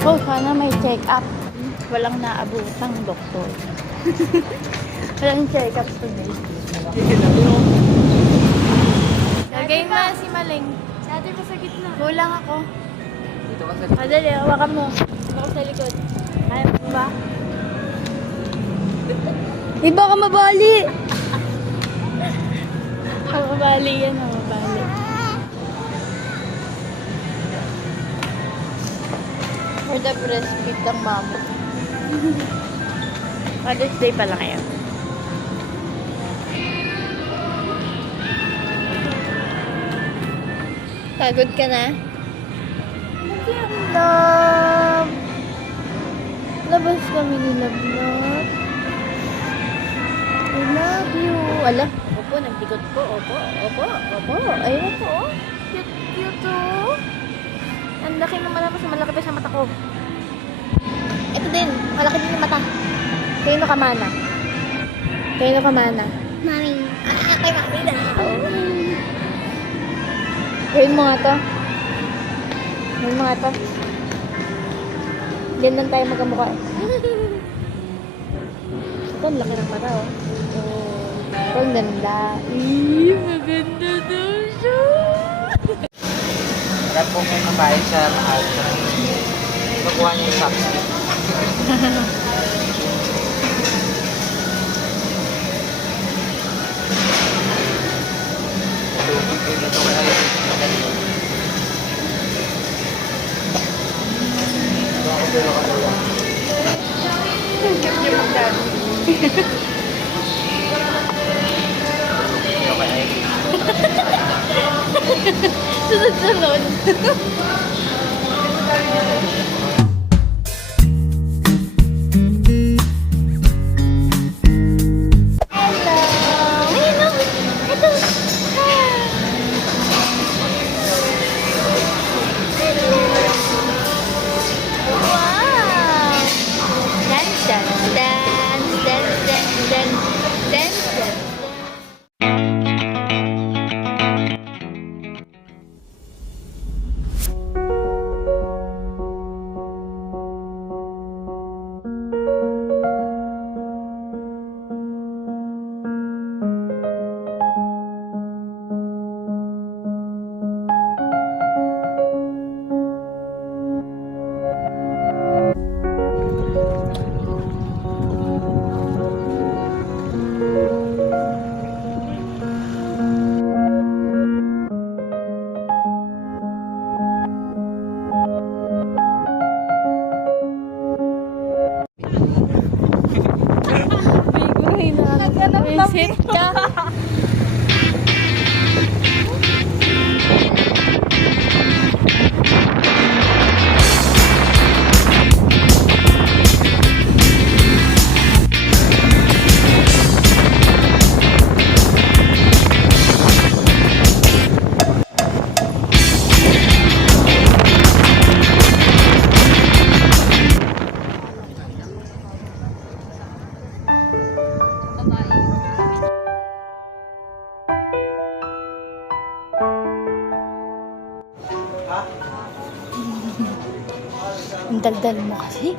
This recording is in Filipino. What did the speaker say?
Oh, sana may check-up. Walang naabutang doktor. Walang check-up today. Lagay mo si Maling. Sa atin pa sa gitna. Kulang ako. Dito ka sa Madali, hawakan mo. Ako sa likod. Kaya mo ba? Di ba ka mabali? Mabali yan, mabali. For the breastfeed ng mama. Father's Day pala ngayon. Pagod ka na? Hindi ang love. Labas kami ni Love. I love you. Ala, opo, nagdikot po. Opo. Ayun po, oh. Cute, oh. Ang laki ng mata, mas malaki pa sa mata ko. Ito din, malaki din yung mata. Kayno ka mana? Mami. Kay mami na. Gawin mo nga to. Diyan lang tayo magkamukha. Ito, ang laki ng mata, oh. Ito, ang ganda. Maganda daw siya. Agad po kayo mabayad sa mahal. Makuha niyo yung socks. Dito kayo ayun. Sunod-sunod. Hello! Ayun o! Ito! Wow! Dance, dance, dance, dance, dance, dance, dance, dance. Visit ka. Ang daldal mo kasi.